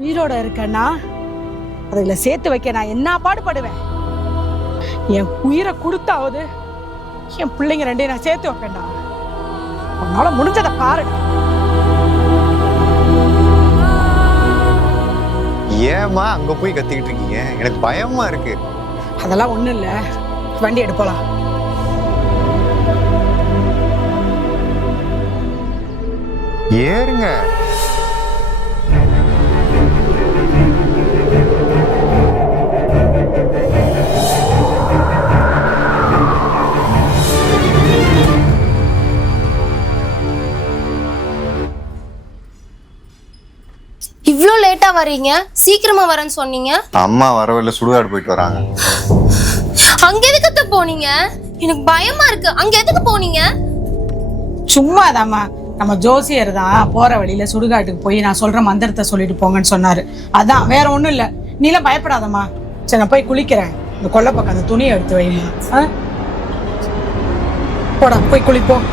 உயிரோட இருக்கன்னா அதில் சேர்த்து வைக்க நான் என்ன பாடுபடுவேன். என் உயிரை கொடுத்தாவது என் பிள்ளைங்க ரெண்டையும் நான் சேர்த்து வைப்பேன்டா. உன்னால முடிஞ்சதை பாருடா. ஏமா அங்க போய் கத்திக்கிட்டு இருக்கீங்க? எனக்கு பயமா இருக்கு. அதெல்லாம் ஒண்ணும் இல்ல, வண்டி எடுப்பலாம். ஏறுங்க. இவ்ளோ லேட்டா வரீங்க? சீக்கிரமா வரேன்னு சொன்னீங்க. அம்மா வரவில்லை, சுடுகாடு போயிட்டு வராங்க. அங்க எதுக்கு போனீங்க? எனக்கு பயமா இருக்கு. அங்க எதுக்கு போனீங்க? சும்மாதாம்மா, நம்ம ஜோசியர் தான் போற வழியில சுடுகாட்டுக்கு போய் நான் சொல்ற மந்திரத்தை சொல்லிட்டு போங்கன்னு சொன்னாரு. அதான், வேற ஒண்ணும் இல்ல. நீலாம் பயப்படாதம்மா. சரி, நான் போய் குளிக்கிறேன். இந்த கொல்லை பக்கம் அந்த துணியை எடுத்து வைமா. போடா, போய் குளிப்போம்.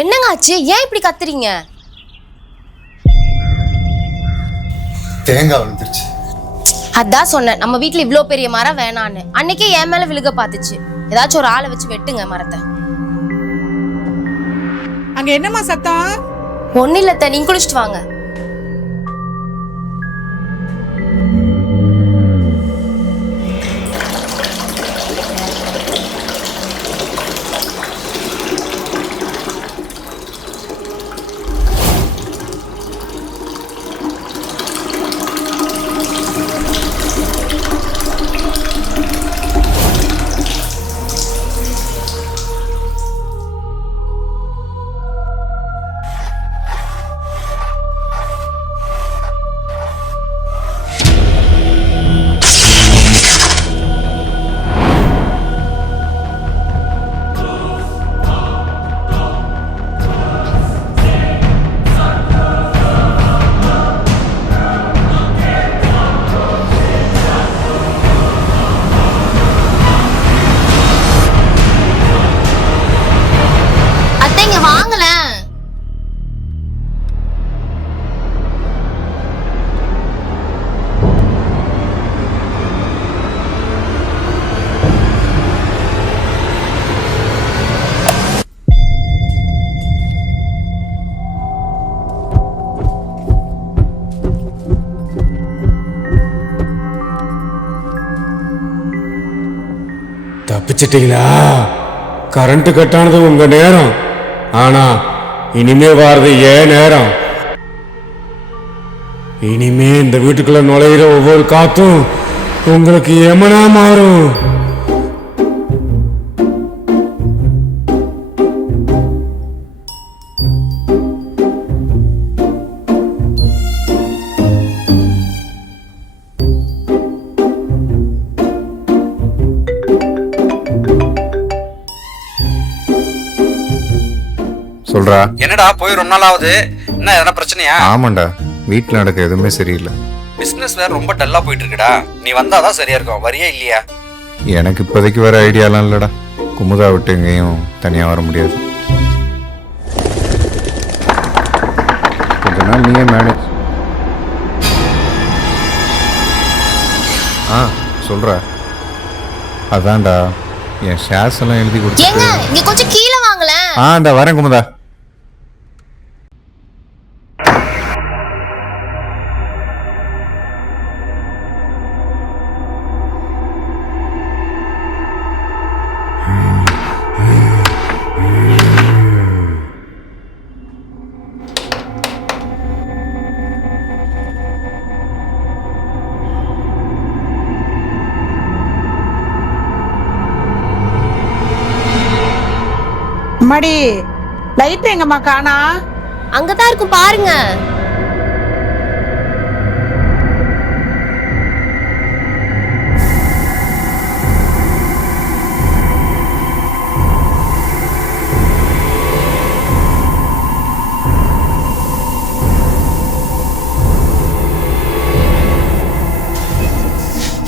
என்னங்க ஆச்சு? ஏன் இப்படி கத்துறீங்க? தேங்காய் விழுந்துருச்சு. அதான் சொன்னேன், நம்ம வீட்டுல இவ்ளோ பெரிய மரம் வேணான்னு. அன்னைக்கே என் மேல விழுக பாத்துச்சு. ஏதாச்சும் ஒரு ஆளை வச்சு வெட்டுங்க மரத்தை. அங்க என்னம்மா சத்தம்? ஒண்ணு இல்ல, நீங்க குளிச்சுட்டு வாங்க. தப்பிச்சிட்டீங்களா? கரண்ட் கட்டானது உங்க நேரம், ஆனா இனிமே வாரது ஏன் நேரம். இனிமே இந்த வீட்டுக்குள்ள நுழையிற ஒவ்வொரு காத்தும் உங்களுக்கு எமனா மாறும். சொல்றா. என்னடா போய் ரொம்ப நாள் ஆகுது, என்ன எதனா பிரச்சனையா? ஆமாண்டா, வீட்டில் நடக்க எதுவுமே சரியில்லை. பிசினஸ் வேற ரொம்ப டல்லா போயிட்டு இருக்குடா. நீ வந்தாதான் சரியா இருக்கும். வரியா இல்லையா? எனக்கு இப்போதைக்கு வர ஐடியாலாம் இல்லைடா. குமுதா விட்டு எங்கேயும் தனியாக வர முடியாது. கொஞ்ச நாள் நீயே மேனேஜ். ஆ சொல்ற. அதான்டா என் ஷேர்ஸ் எல்லாம் எழுதி ஏங்க கொடுத்து. இங்க கொஞ்சம் கீழே வாங்களேன். இந்த வரேன் குமுதா. அம்மாடி லைட் எங்கம்மா காணா? அங்கதான் இருக்கும் பாருங்க.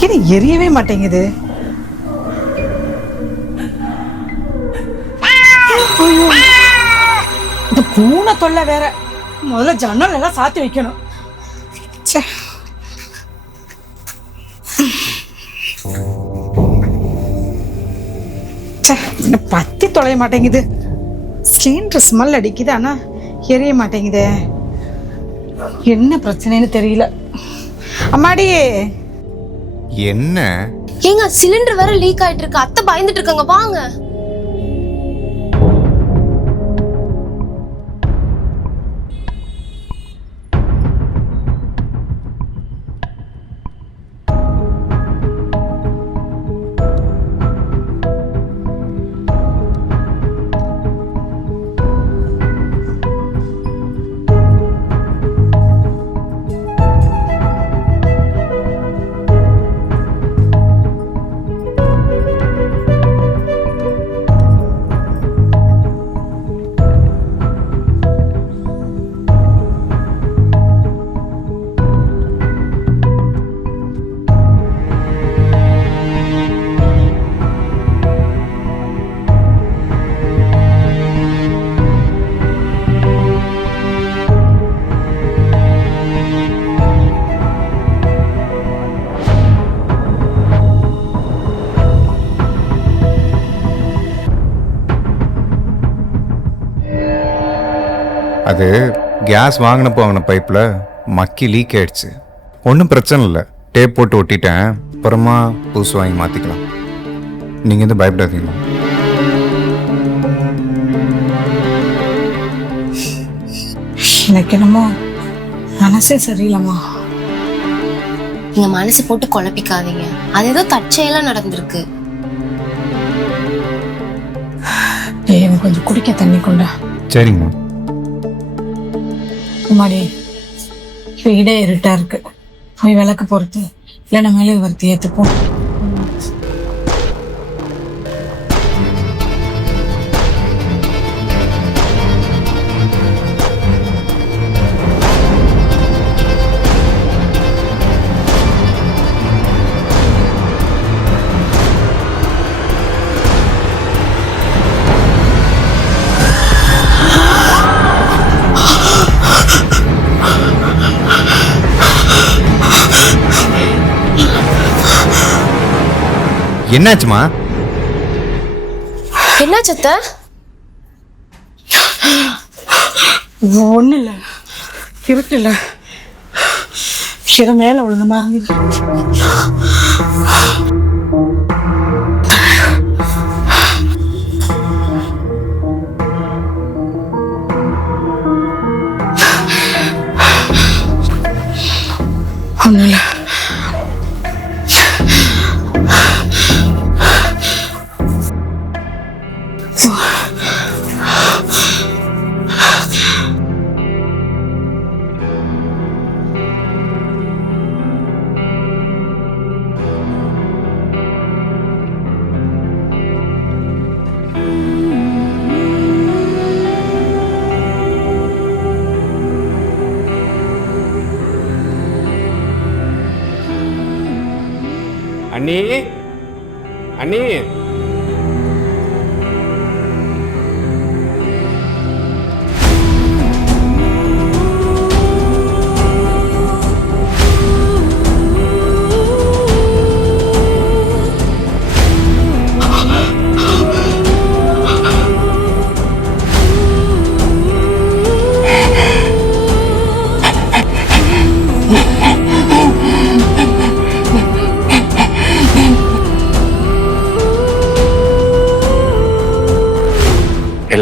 இது எரியவே மாட்டேங்குது. ஐயோ, இந்த பூனை தொல்லை வேற. முதல்ல ஜன்னல் எல்லாம் சாத்தி வைக்கணும். ச்சே. ச்சே, என்ன பத்தி தொலைய மாட்டேங்குது. சிலிண்டர் ஸ்மெல் அடிக்குது, ஆனா எரிய மாட்டேங்குதே. என்ன பிரச்சனைன்னு தெரியல. அம்மாடி என்ன? ஏங்க சிலிண்டர் வேற லீக் ஆயிட்டு இருக்கு. அத்தை பயந்துட்டு இருக்காங்க, வாங்க. அது கேஸ் வாங்கின பைப்பில் மக்கி லீக் ஆயிடுச்சு. ஒன்றும் பிரச்சனை இல்லை, டேப் போட்டு ஒட்டிட்டேன். அப்புறமா புதுசு வாங்கி மாற்றிக்கலாம். நீங்கள் எதுவும் பயப்படாதீங்களா? எனக்கு என்னமோ மனசே சரியில்லைம்மா. நீங்க மனசு போட்டு குழப்பிக்காதீங்க. அது ஏதோ தற்செயலா நடந்திருக்கு. எனக்கு கொஞ்சம் குடிக்க தண்ணி கொண்டா. சரிங்கம்மா. அம்மாடி வீடே இருட்டா இருக்கு. போய் விளக்கு பொறுத்து இல்லைன்னா மேலே வறுத்தி ஏற்றுப்போம். என்னாச்சுமா? என்னாச்சு அத்தை? ஒன்றும் இல்லை, இருட்டு இல்லை, மேலே விழுந்த மாதிரி. ஒன்றும் இல்லை. அண்ணி, அண்ணி,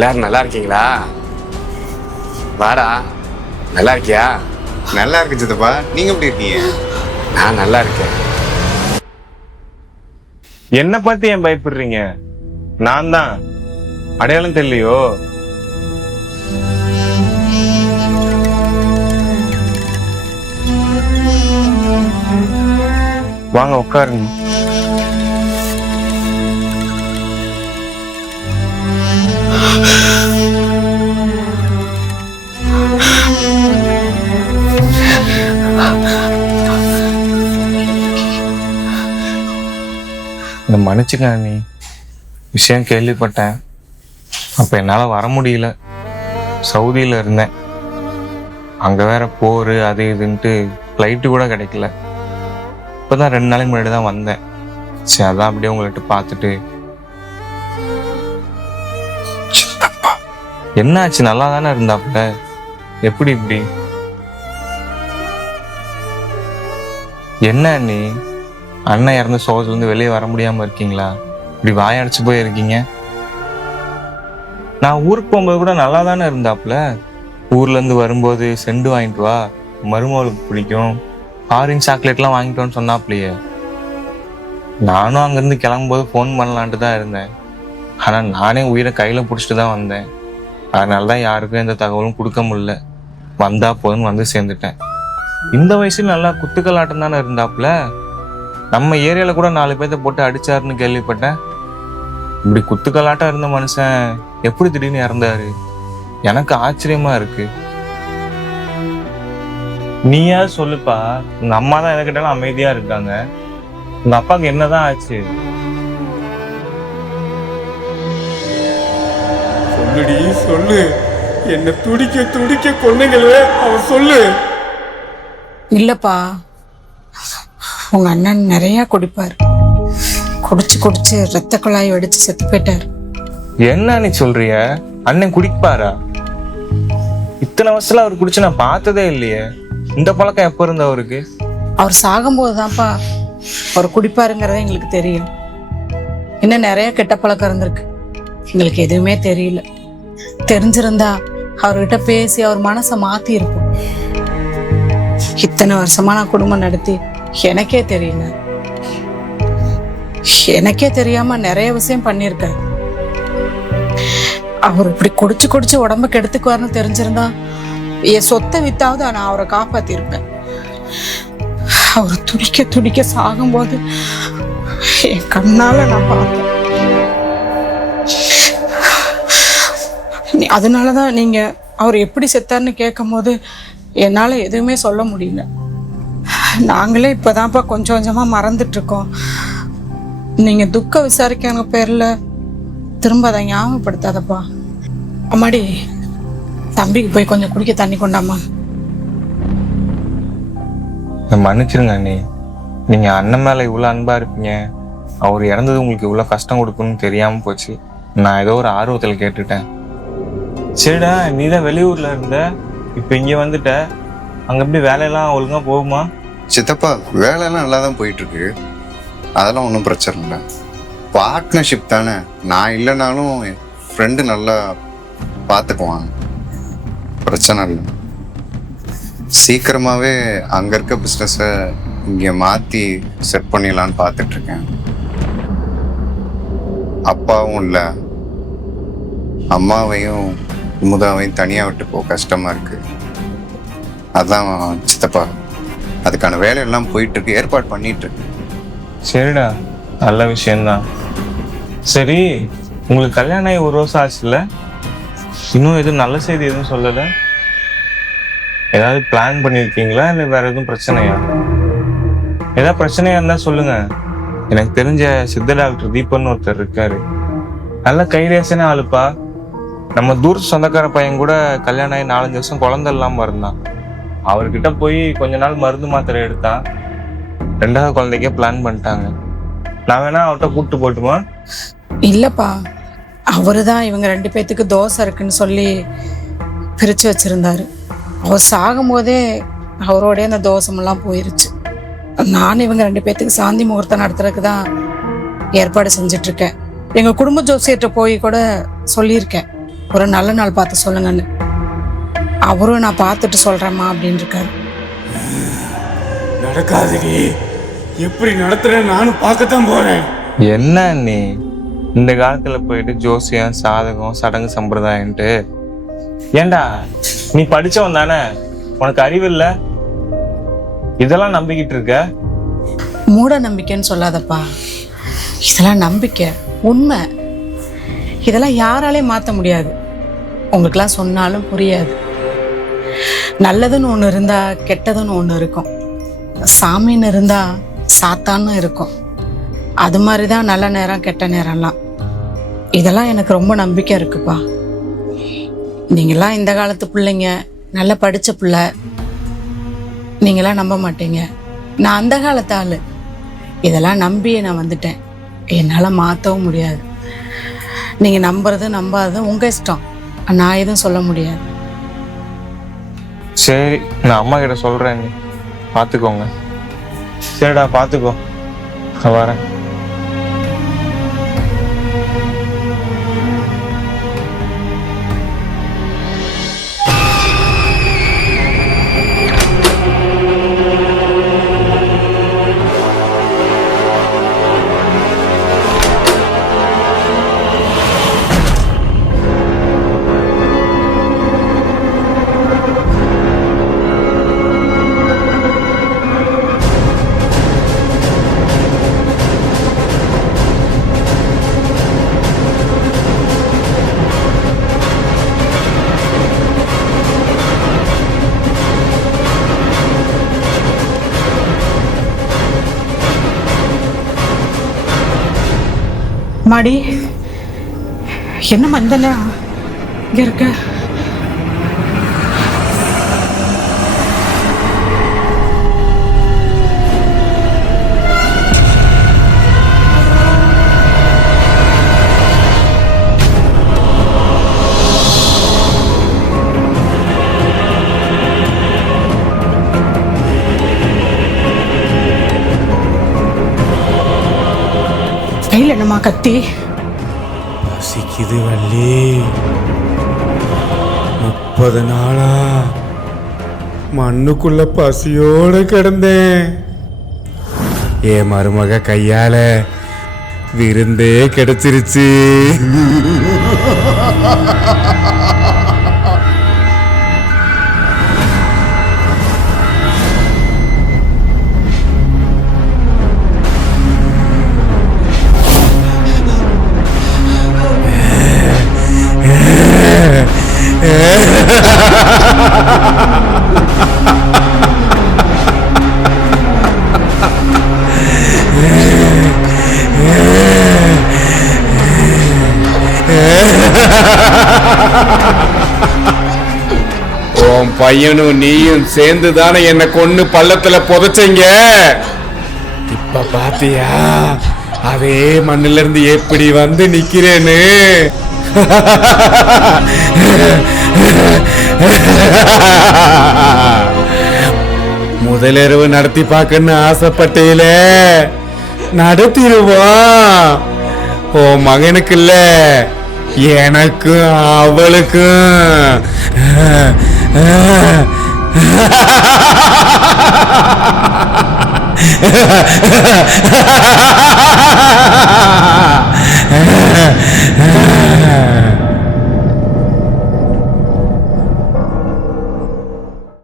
எல்லாரும் நல்லா இருக்கீங்களா? வாடா, நல்லா இருக்கியா? நல்லா இருக்கு சித்தப்பா. நீங்க எப்படி இருக்கீங்க? நான் நல்லா இருக்கேன். என்ன பார்த்து ஏன் பயப்படுறீங்க? நான் தான். அடையாளம் தெரியலையோ? வாங்க உட்காருங்க. இந்த மன்னிச்சுக்க நீ விஷயம் கேள்விப்பட்டேன். அப்போ என்னால் வர முடியல. சவுதியில் இருந்தேன். அங்கே வேற போர் அது இதுன்ட்டு ஃப்ளைட்டு கூட கிடைக்கல. இப்போ தான் 2 நாளைக்கு முன்னாடி தான் வந்தேன். சரி, அதான் அப்படியே உங்கள்கிட்ட பார்த்துட்டு. என்ன ஆச்சு? நல்லா தானே இருந்தாப்புல, எப்படி இப்படி? என்ன நீ அண்ணன் இறந்த சோகத்துலேருந்து வெளியே வர முடியாமல் இருக்கீங்களா? இப்படி வாயடைச்சு போயிருக்கீங்க. நான் ஊருக்கு போகும்போது கூட நல்லா தானே இருந்தாப்புல. ஊர்லேருந்து வரும்போது செண்டு வாங்கிட்டு வா, மருமகளுக்கு பிடிக்கும், ஆரஞ்சு சாக்லேட்லாம் வாங்கிட்டோன்னு சொன்னாப்லையே. நானும் அங்கேருந்து கிளம்பும்போது ஃபோன் பண்ணலான்ட்டு தான் இருந்தேன். ஆனால் நானே உயிரை கையில் பிடிச்சிட்டு தான் வந்தேன். அதனால தான் யாருக்கும் எந்த தகவலும் கொடுக்க முடியல. வந்தா போதுன்னு வந்து சேர்ந்துட்டேன். இந்த வயசுல நல்லா குத்துக்கலாட்டம் தானே இருந்தாப்புல. நம்ம ஏரியாவில் கூட 4 பேர்த்த போட்டு அடிச்சாருன்னு கேள்விப்பட்டேன். இப்படி குத்துக்கலாட்டம் இருந்த மனுஷன் எப்படி திடீர்னு இறந்தாரு? எனக்கு ஆச்சரியமா இருக்கு. நீயா சொல்லுப்பா. உங்க அம்மா தான் எதுக்கிட்டாலும் அமைதியா இருக்காங்க. உங்க அப்பாவுக்கு என்னதான் ஆச்சு? சொல்லுடி, சொல்லு. என்ன துடிக்க துடிக்க கொன்னுங்களே, அவன் சொல்லு. இல்லப்பா, உங்க அண்ணன் நிறைய குடிப்பார். குடிச்சு குடிச்சு ரத்த குழாய் வெடிச்சு செத்து போயிட்டார். என்ன நீ சொல்றிய? அண்ணன் குடிப்பாரா? இத்தனை வருஷத்துல அவர் குடிச்சு நான் பார்த்ததே இல்லையே. இந்த பழக்கம் எப்ப இருந்த அவருக்கு? அவர் சாகும்போது தான்ப்பா அவர் குடிப்பாருங்கிறத எங்களுக்கு தெரியும். இன்னும் நிறைய கெட்ட பழக்கம் இருந்திருக்கு, எங்களுக்கு எதுவுமே தெரியல. தெரிஞ்சிருந்தா அவர்கிட்ட பேசி அவர் மனசை மாத்தி இருப்போம். இத்தனை வருஷமா நான் குடும்பம் நடத்தி எனக்கே தெரியல. எனக்கே தெரியாம நிறைய விஷயம் பண்ணியிருக்காரு. அவர் இப்படி குடிச்சு குடிச்சு உடம்பு கெடுத்துக்குவாருன்னு தெரிஞ்சிருந்தா என் சொத்தை வித்தாவது நான் அவரை காப்பாத்திருப்பேன். அவர் துடிக்க துடிக்க சாகும்போது என் கண்ணால நான் பார்த்தேன். அதனாலதான் நீங்க அவர் எப்படி செத்தார்னு கேட்கும் போது என்னால எதுவுமே சொல்ல முடியல. நாங்களே இப்பதான்ப்பா கொஞ்சம் கொஞ்சமா மறந்துட்டு இருக்கோம். நீங்க துக்க விசாரிக்காங்க பேர்ல திரும்ப அதை ஞாபகப்படுத்தாதப்பா. அம்மாடி, தம்பிக்கு போய் கொஞ்சம் குடிக்க தண்ணி கொண்டாமா. மன்னிச்சிருங்க அண்ணி. நீங்க அண்ணன் மேல இவ்வளவு அன்பா இருப்பீங்க, அவர் இறந்தது உங்களுக்கு இவ்வளவு கஷ்டம் கொடுக்குன்னு தெரியாம போச்சு. நான் ஏதோ ஒரு ஆர்வத்துல கேட்டுட்டேன். சரிடா, நீ தான் வெளியூர்ல இருந்த, இப்ப இங்க வந்துட்ட. அங்க எப்படி வேலையெல்லாம் ஒழுங்கா போகுமா? சித்தப்பா, வேலையெல்லாம் நல்லா தான் போயிட்டு இருக்கு. அதெல்லாம் ஒன்றும் பிரச்சனை இல்லை. பார்ட்னர்ஷிப் தானே. நான் இல்லைனாலும் என் ஃப்ரெண்டு நல்லா பார்த்துக்குவாங்க, பிரச்சனை இல்லை. சீக்கிரமாகவே அங்கே இருக்க பிஸ்னஸை இங்கே மாற்றி செட் பண்ணிடலான்னு பார்த்துட்ருக்கேன். அப்பாவும் இல்லை, அம்மாவையும் குமுதாவையும் தனியாக விட்டு போக கஷ்டமாக இருக்குது. அதான் சித்தப்பா, அதுக்கான வேலையெல்லாம் போயிட்டுருக்கு, ஏற்பாடு பண்ணிகிட்ருக்கு. சரிடா, நல்ல விஷயம்தான். சரி, உங்களுக்கு கல்யாணம் ஆகி 1 வருஷம் ஆச்சுல்ல? இன்னும் எதுவும் நல்ல செய்தி எதுவும் சொல்லலை? ஏதாவது பிளான் பண்ணியிருக்கீங்களா, இல்லை வேற எதுவும் பிரச்சனையா? ஏதாவது பிரச்சனையா இருந்தால் சொல்லுங்க. எனக்கு தெரிஞ்ச சித்த டாக்டர் தீபன் ஒருத்தர் இருக்காரு, நல்ல கைரேசனே ஆளுப்பா. நம்ம தூர சொந்தக்கார பையன் கூட கல்யாணம் ஆகி 4-5 வருஷம் குழந்தை இல்லாமல் இருந்தான். அவர்கிட்ட போய் கொஞ்ச நாள் மருந்து மாத்திரை எடுத்தான். 2வது குழந்தைக்கே பிளான் பண்ணிட்டாங்க. நான் வேணா அவர்கிட்ட கூப்பிட்டு போட்டுமா? இல்லப்பா, அவரு தான் இவங்க 2 பேத்துக்கு தோசை இருக்குன்னு சொல்லி பிரிச்சு வச்சிருந்தாரு. அவர் சாகும்போதே அவரோடய அந்த தோசமெல்லாம் போயிருச்சு. நானும் இவங்க 2 பேத்துக்கு சாந்தி முகூர்த்தம் நடத்துறதுக்கு தான் ஏற்பாடு செஞ்சுட்டு இருக்கேன். எங்க குடும்ப ஜோசியர்கிட்ட போய் கூட சொல்லியிருக்கேன். ஒரு நல்ல நாள் பார்த்து சொல்லுங்கன்னு. அவரும் நான் பார்த்துட்டு சொல்கிறேம்மா அப்படின்னு இருக்காரு. நடக்காதுடி. எப்படி நடத்துறேன்னு நானும் பார்க்கத்தான் போறேன். என்ன நீ இந்த காலத்துல போயிட்டு ஜோசியம் சாதகம் சடங்கு சம்பிரதாயன்ட்டு? ஏண்டா நீ படிச்சவன் தானே, உனக்கு அறிவு இல்ல? இதெல்லாம் நம்பிக்கிட்டு இருக்க? மூட நம்பிக்கைன்னு சொல்லாதப்பா, இதெல்லாம் நம்பிக்கை, உண்மை. இதெல்லாம் யாராலையும் மாற்ற முடியாது. உங்களுக்கெல்லாம் சொன்னாலும் புரியாது. நல்லதுன்னு ஒன்று இருந்தால் கெட்டதுன்னு ஒன்று இருக்கும். சாமின்னு இருந்தால் சாத்தான்னு இருக்கும். அது மாதிரி தான் நல்ல நேரம் கெட்ட நேரம்லாம். இதெல்லாம் எனக்கு ரொம்ப நம்பிக்கை இருக்குப்பா. நீங்களாம் இந்த காலத்து பிள்ளைங்க, நல்லா படித்த பிள்ளை, நீங்களாம் நம்ப மாட்டீங்க. நான் அந்த காலத்து ஆள். இதெல்லாம் நம்பியே நான் வந்துட்டேன். என்னால் மாற்றவும் முடியாது. நீங்கள் நம்புறது நம்பாதது உங்கள் இஷ்டம். நான் எதுவும் சொல்ல முடியாது. சரி, நான் அம்மா கிட்ட சொல்றேன், நீ பார்த்துக்கோங்க. சரிடா, பார்த்துக்கோ, நான் வரேன். மாடி, என்னம்மா இந்த நேரம் இங்கே இருக்க? கையில் என்னம்மா கத்தி? பசிக்குது வள்ளி. 30 நாளா மண்ணுக்குள்ள பசியோட கிடந்தேன். என் மருமக கையால விருந்தே கிடைச்சிருச்சு. உன் பையனும் நீயும் சேர்ந்து தானே என்னை கொன்னு பள்ளத்துல புதைச்சீங்க. இப்ப பாத்தியா அதே மண்ணுல இருந்து எப்படி வந்து நிக்கிறேன்னு? முதலிரவு நடத்தி பார்க்கன்னு ஆசைப்பட்டீல, நடத்திடுவான். ஓ மகனுக்கு இல்ல, எனக்கும் அவளுக்கும்.